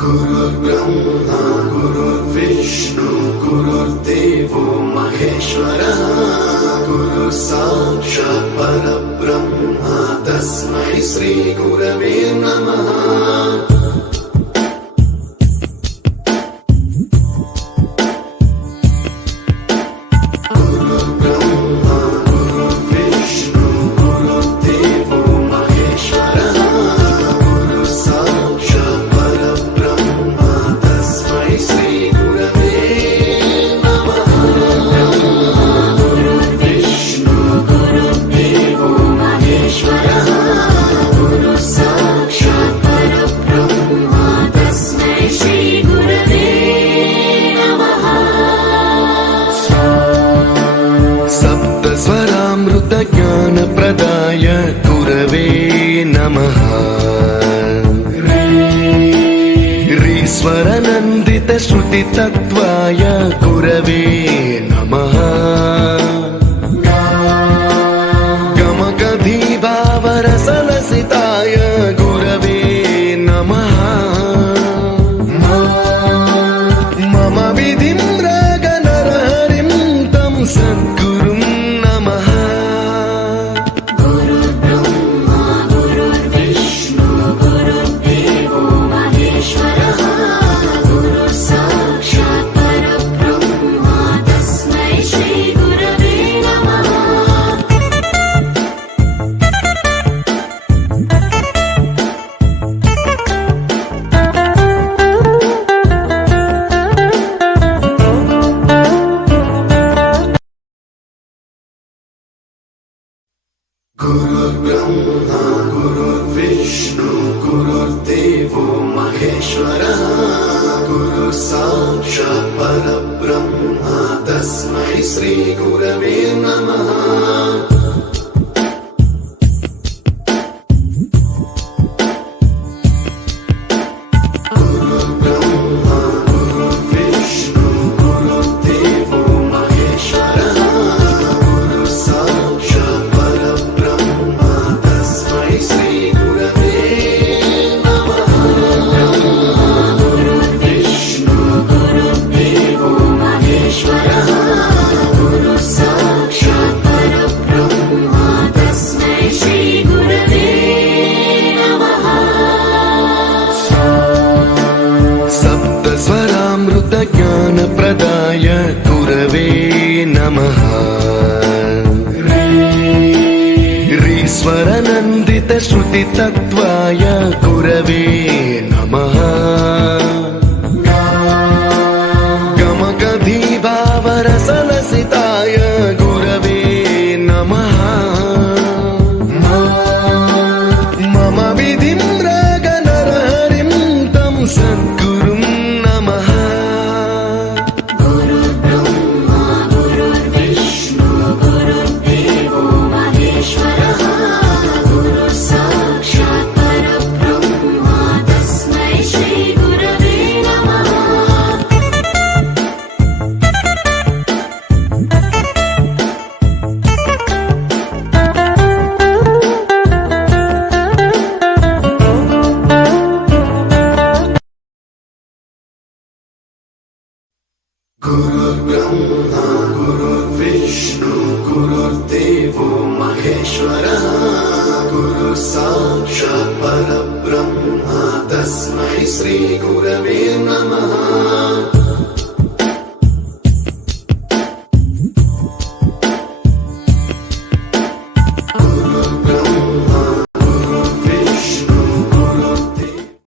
गुरुर्ब्रह्मा गुरुर्विष्णु गुरुर्देवो महेश्वरः गुरु साक्षात् परब्रह्म तस्मै श्री गुरवे नमः। ज्ञान प्रदाय गुरवे नमः। ईश्वर नंदित श्रुति तत्वाय गुरवे नमः। गमगधी भावरसलसिताय गुरवे नमः। मम विधिं रागनरहरिं तं सद्गुरुं नमः। गुरुर्ब्रह्मा गुरुर्विष्णु गुरुर्देवो महेश्वरः गुरु साक्षात् परब्रह्म तस्मै श्री गुरवे नमः। ज्ञान प्रदाय गुरवे नमः। ईश्वर नंदित श्रुति तत्वाय गुरवे नमः। गमगधी भावरसलसिताय गुरवे नमः। मम विधिं रागनरहरिं तं सद्गुरुं नमः। गुरुर्ब्रह्मा गुरुर्विष्णु गुरुर्देवो महेश्वरः गुरु साक्षात् परब्रह्म तस्मै श्री गुरवे नमः।